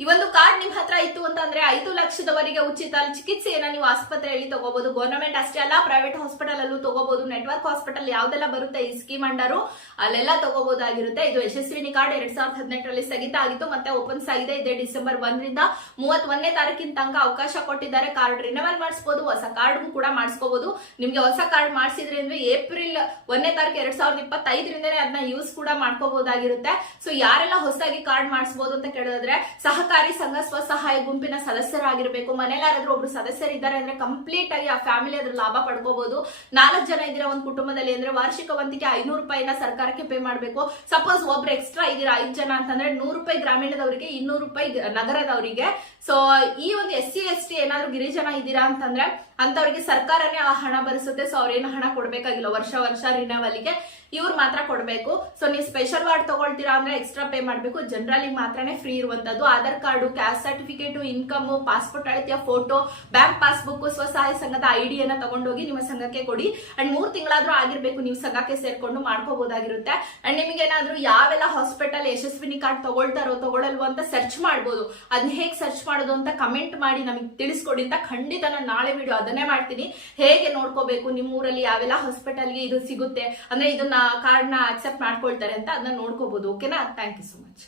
ಈ ಒಂದು ಕಾರ್ಡ್ ನಿಮ್ ಹತ್ರ ಇತ್ತು ಅಂತಂದ್ರೆ 5 ಲಕ್ಷದವರೆಗೆ ಉಚಿತ ಚಿಕಿತ್ಸೆಯನ್ನ ನೀವು ಆಸ್ಪತ್ರೆಯಲ್ಲಿ ತಗೋಬಹುದು. ಗವರ್ನಮೆಂಟ್ ಅಷ್ಟೇ ಅಲ್ಲ, ಪ್ರೈವೇಟ್ ಹಾಸ್ಪಿಟಲ್ ಅಲ್ಲೂ ತಗೋಬಹುದು. ನೆಟ್ವರ್ಕ್ ಹಾಸ್ಪಿಟಲ್ ಯಾವ್ದೆಲ್ಲ ಬರುತ್ತೆ ಈ ಸ್ಕೀಮ್ ಅಂಡರು ಅಲ್ಲೆಲ್ಲ ತಗೋಬಹುದಾಗಿರುತ್ತೆ. ಇದು ಯಶಸ್ವಿನಿ ಕಾರ್ಡ್ 2018ರಲ್ಲಿ ಸ್ಥಗಿತ ಆಗಿತ್ತು, ಮತ್ತೆ ಓಪನ್ಸ್ ಆಗಿದೆ. ಇದೇ ಡಿಸೆಂಬರ್ 1ರಿಂದ 31ನೇ ತಾರೀಕಿನ ತನಕ ಅವಕಾಶ ಕೊಟ್ಟಿದ್ದಾರೆ. ಕಾರ್ಡ್ ರಿನವಲ್ ಮಾಡಿಸಬಹುದು, ಹೊಸ ಕಾರ್ಡ್ ಕೂಡ ಮಾಡಿಸ್ಕೋಬಹುದು. ನಿಮ್ಗೆ ಹೊಸ ಕಾರ್ಡ್ ಮಾಡಿಸಿದ್ರೆ ಅಂದ್ರೆ ಏಪ್ರಿಲ್ 1ನೇ ತಾರೀಕು 2025ರಿಂದನೇ ಅದನ್ನ ಯೂಸ್ ಕೂಡ ಮಾಡ್ಕೋಬಹುದಾಗಿರುತ್ತೆ. ಸೊ ಯಾರೆಲ್ಲ ಹೊಸದಾಗಿ ಕಾರ್ಡ್ ಮಾಡಿಸಬಹುದು ಅಂತ ಕೇಳಿದ್ರೆ ಸಹಕಾರಿ ಸಂಘ ಸ್ವಸಹಾಯ ಗುಂಪಿನ ಸದಸ್ಯರಾಗಿರ್ಬೇಕು. ಮನೇಲಿ ಯಾರಾದ್ರೂ ಒಬ್ರು ಸದಸ್ಯರಿದ್ದಾರೆ ಅಂದ್ರೆ ಕಂಪ್ಲೀಟ್ ಆಗಿ ಆ ಫ್ಯಾಮಿಲಿ ಅದ್ರ ಲಾಭ ಪಡ್ಕೋಬಹುದು. 4 ಜನ ಇದ್ದೀರಾ ಒಂದು ಕುಟುಂಬದಲ್ಲಿ ಅಂದ್ರೆ ವಾರ್ಷಿಕ ವಂತಿಗೆ 500 ರೂಪಾಯಿನ ಸರ್ಕಾರಕ್ಕೆ ಪೇ ಮಾಡಬೇಕು. ಸಪೋಸ್ ಒಬ್ರು ಎಕ್ಸ್ಟ್ರಾ ಇದೀರಾ 5 ಜನ ಅಂತಂದ್ರೆ 100 ರೂಪಾಯಿ ಗ್ರಾಮೀಣದವರಿಗೆ, 200 ರೂಪಾಯಿ ನಗರದವರಿಗೆ. ಸೊ ಈ ಒಂದು SC ST ಏನಾದ್ರು ಗಿರಿಜನ ಇದ್ದೀರಾ ಅಂತಂದ್ರೆ ಅಂತವ್ರಿಗೆ ಸರ್ಕಾರನೇ ಆ ಹಣ ಭರಿಸುತ್ತೆ. ಸೊ ಅವ್ರೇನು ಹಣ ಕೊಡ್ಬೇಕಾಗಿಲ್ಲ, ವರ್ಷ ರಿನವಲ್ಗೆ ಇವ್ರು ಮಾತ್ರ ಕೊಡ್ಬೇಕು. ಸೊ ನೀವು ಸ್ಪೆಷಲ್ ವಾರ್ಡ್ ತಗೊಳ್ತೀರಾ ಅಂದ್ರೆ ಎಕ್ಸ್ಟ್ರಾ ಪೇ ಮಾಡಬೇಕು. ಜನರಲ್ ಮಾತ್ರನೇ ಫ್ರೀ ಇರುವಂತದ್ದು. Aadhaar card, caste certificate, income, passport ಅಳತೆಯ ಫೋಟೋ, ಬ್ಯಾಂಕ್ ಪಾಸ್ಬುಕ್, ಸ್ವಸಹಾಯ ಸಂಘದ ID ಅನ್ನ ತಗೊಂಡೋಗಿ ನಿಮ್ಮ ಸಂಘಕ್ಕೆ ಕೊಡಿ. ಅಂಡ್ 3 ತಿಂಗಳಾದ್ರೂ ಆಗಿರ್ಬೇಕು ನೀವು ಸಂಘಕ್ಕೆ ಸೇರ್ಕೊಂಡು ಮಾಡ್ಕೋಬಹುದಾಗಿರುತ್ತೆ. ಅಂಡ್ ನಿಮ್ಗೆ ಏನಾದ್ರೂ ಯಾವೆಲ್ಲ ಹಾಸ್ಪಿಟಲ್ ಯಶಸ್ವಿನಿ ಕಾರ್ಡ್ ತಗೊಳ್ತಾರೋ ತಗೊಳ್ಳಲ್ವೋ ಅಂತ ಸರ್ಚ್ ಮಾಡಬಹುದು. ಅದನ್ನ ಹೇಗೆ ಸರ್ಚ್ ಮಾಡೋದು ಅಂತ ಕಮೆಂಟ್ ಮಾಡಿ ನಮಗೆ ತಿಳಿಸ್ಕೊಡಿ ಅಂತ ಖಂಡಿತ ನಾನು ನಾಳೆ ವಿಡಿಯೋ ಅದನ್ನೇ ಮಾಡ್ತೀನಿ. ಹೇಗೆ ನೋಡ್ಕೋಬೇಕು ನಿಮ್ಮ ಊರಲ್ಲಿ ಯಾವೆಲ್ಲ ಹಾಸ್ಪಿಟಲ್ಗೆ ಇದು ಸಿಗುತ್ತೆ ಅಂದ್ರೆ ಇದನ್ನ ಕಾರ್ಡ್ ನ ಅಕ್ಸೆಪ್ಟ್ ಮಾಡ್ಕೊಳ್ತಾರೆ ಅಂತ ಅದನ್ನ ನೋಡ್ಕೋಬಹುದು. ಓಕೆನಾ? Thank you so much.